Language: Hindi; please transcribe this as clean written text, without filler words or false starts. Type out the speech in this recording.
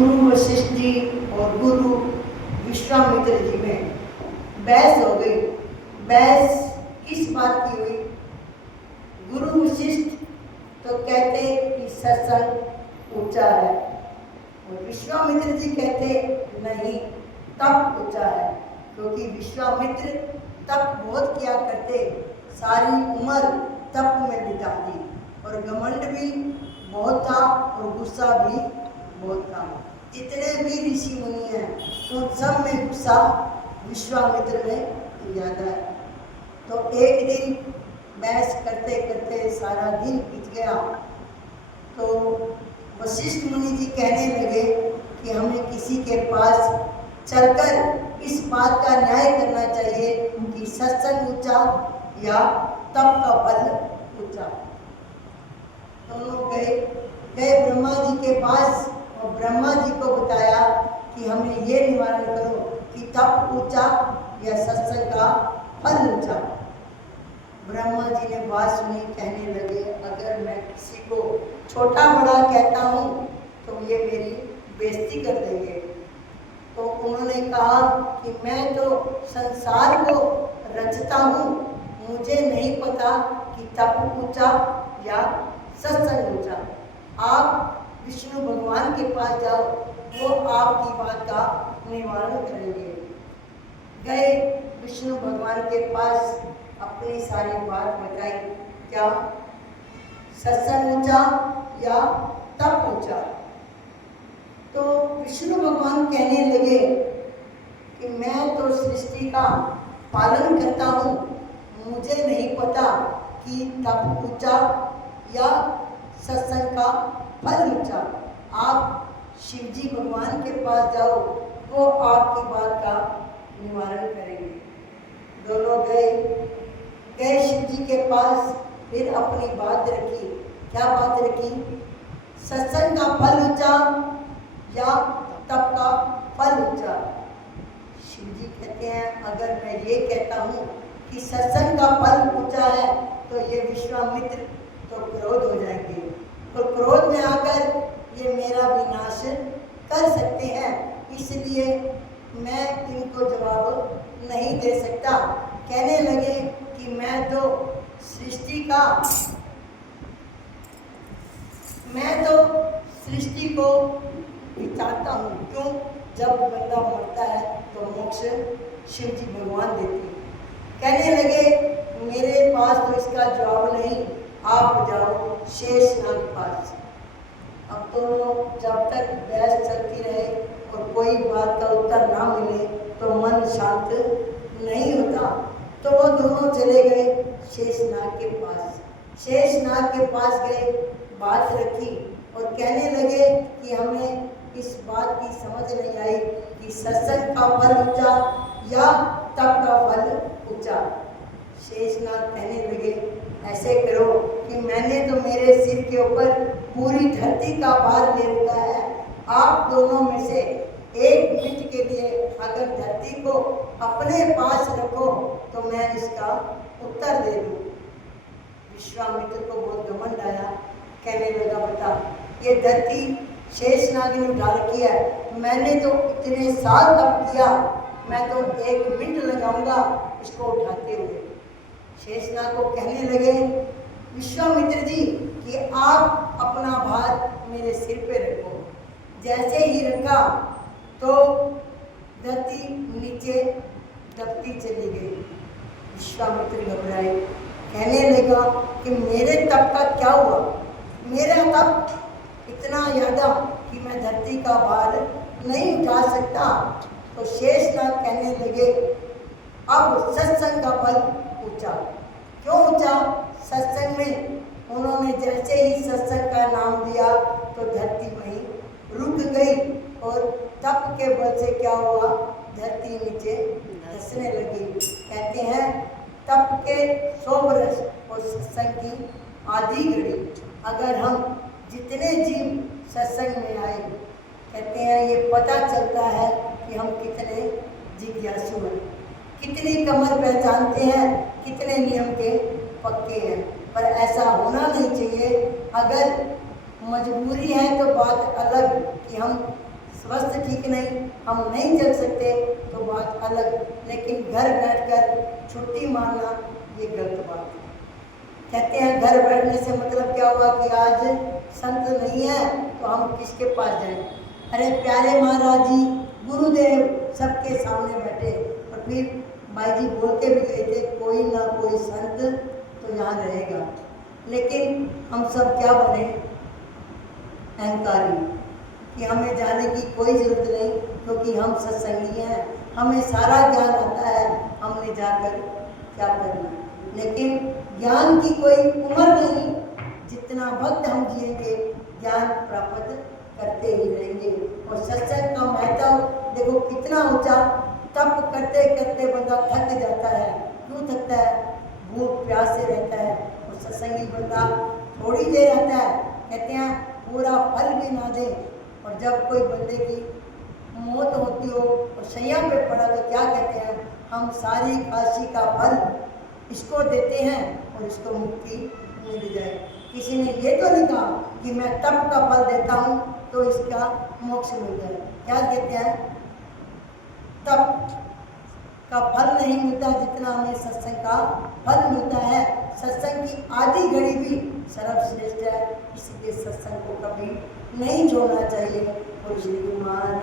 गुरु वशिष्ठ जी और गुरु विश्वामित्र जी में बहस हो गई। बहस किस बात की हुई? गुरु वशिष्ठ तो कहते कि सत्संग ऊंचा है और विश्वामित्र जी कहते नहीं, तप ऊंचा है। क्योंकि विश्वामित्र तप बहुत किया करते, सारी उम्र तप में बिता दी और घमंड भी बहुत था और गुस्सा भी बहुत था। जितने भी ऋषि मुनि हैं उन सब में गुस्सा विश्वामित्र में ज़्यादा है। तो एक दिन बहस करते करते सारा दिन बीत गया। तो वशिष्ठ मुनि जी कहने लगे कि हमें किसी के पास चलकर इस बात का न्याय करना चाहिए कि सत्संग ऊंचा या तप का फल ऊंचा। दोनों गए ब्रह्मा जी के पास और ब्रह्मा जी को बताया कि हमें ये निवारण करो कि तप ऊंचा या सत्संग का फल ऊंचा। ब्रह्मा जी ने बात सुनी, कहने लगे अगर मैं किसी को छोटा बड़ा कहता हूँ तो ये मेरी बेइज्जती कर देंगे। तो उन्होंने कहा कि मैं तो संसार को रचता हूँ, मुझे नहीं पता कि तप ऊंचा या सत्संग ऊंचा। आप विष्णु भगवान के पास जाओ, वो आपकी बात का निवारण करेंगे। गए विष्णु भगवान के पास, अपनी सारी बात बताई, क्या सत्संग ऊंचा या तप ऊंचा? तो विष्णु भगवान कहने लगे कि मैं तो सृष्टि का पालन करता हूँ, मुझे नहीं पता कि तप ऊंचा या सत्संग का फल ऊंचा। आप शिव जी भगवान के पास जाओ, वो आपकी बात का निवारण करेंगे। दोनों गए शिव जी के पास, फिर अपनी बात रखी। क्या बात रखी? सत्संग का फल ऊंचा या तप का फल ऊंचा? शिव जी कहते हैं अगर मैं ये कहता हूँ कि सत्संग का फल ऊंचा है तो ये विश्वामित्र तो क्रोध हो जाएंगे और क्रोध में आकर ये मेरा विनाश कर सकते हैं, इसलिए मैं इनको जवाब नहीं दे सकता। कहने लगे कि मैं तो सृष्टि को चाहता हूँ। क्यों? जब बंदा मरता है तो मोक्ष शिव जी भगवान देते हैं। कहने लगे मेरे पास तो इसका जवाब नहीं, आप जाओ शेषनाग के पास। अब दोनों जब तक बहस चलती रहे और कोई बात का उत्तर ना मिले तो मन शांत नहीं होता। तो वो दोनों चले गए शेषनाग के पास। शेषनाग के पास गए, बात रखी और कहने लगे कि हमें इस बात की समझ नहीं आई कि सत्संग का फल ऊंचा या तप का फल ऊंचा। शेषनाग कहने लगे ऐसे करो कि मैंने तो मेरे सिर के ऊपर पूरी धरती का भार ले रखा है, आप दोनों में से एक मिनट के लिए अगर धरती को अपने पास रखो तो मैं इसका उत्तर दे दूँ। विश्वामित्र को बहुत घमंड आया, कहने लगा बता ये धरती शेषनाग ने उठा रखी है, मैंने तो इतने साल तप किया, मैं तो एक मिनट लगाऊंगा इसको उठाते हुए। शेषनाग को कहने लगे विश्वामित्र जी कि आप अपना भार मेरे सिर पे रखो। जैसे ही रखा तो धरती नीचे दबती चली गई। विश्वामित्र घबराए, कहने लगा कि मेरे तप का क्या हुआ? मेरा तप इतना ज़्यादा कि मैं धरती का भार नहीं उठा सकता। तो शेषनाग कहने लगे अब सत्संग का फल ऊंचा। क्यों ऊंचा? सत्संग में उन्होंने जैसे ही सत्संग का नाम दिया तो धरती वहीं रुक गई और तप के बल से क्या हुआ? धरती नीचे धंसने लगी। कहते हैं तप के 100 वर्ष और सत्संग की आधी घड़ी। अगर हम जितने जीव सत्संग में आए, कहते हैं ये पता चलता है कि हम कितने जिज्ञासु हैं, कितनी कमर पहचानते हैं, कितने नियम के पक्के हैं। पर ऐसा होना नहीं चाहिए। अगर मजबूरी है तो बात अलग कि हम स्वास्थ्य ठीक नहीं, हम नहीं चल सकते तो बात अलग, लेकिन घर बैठकर छुट्टी मारना ये गलत बात है। कहते हैं घर बैठने से मतलब क्या हुआ कि आज संत नहीं है तो हम किसके पास जाएं। अरे प्यारे महाराज जी गुरुदेव सबके सामने बैठे और फिर भाई जी बोल के भी गए थे कोई ना कोई संत तो यहाँ रहेगा, लेकिन हम सब क्या बने अहंकारी कि हमें जाने की कोई ज़रूरत नहीं, क्योंकि हम सत्संगी हैं, हमें सारा ज्ञान आता है, हमने जाकर क्या करना। लेकिन ज्ञान की कोई उम्र नहीं, जितना वक्त हम जिएंगे ज्ञान प्राप्त करते ही रहेंगे। और सत्संग का महत्व देखो कितना ऊंचा, तप करते करते बंदा थक जाता है। क्यों थकता है? भूख प्यास से रहता है। और सत्संगी बंदा थोड़ी देर रहता है, कहते हैं पूरा फल भी ना दे। और जब कोई बंदे की मौत होती हो और शैया पे पड़ा तो क्या कहते हैं, हम सारी काशी का फल इसको देते हैं और इसको मुक्ति मिल जाए। किसी ने ये तो नहीं कहा कि मैं तप का फल देता हूँ तो इसका मोक्ष मिल जाए। क्या कहते हैं, तप का फल नहीं मिलता जितना हमें सत्संग का फल मिलता है। सत्संग की आधी घड़ी भी सर्वश्रेष्ठ है, इसलिए सत्संग को कभी नहीं छोड़ना चाहिए। और श्री गुरु महाराज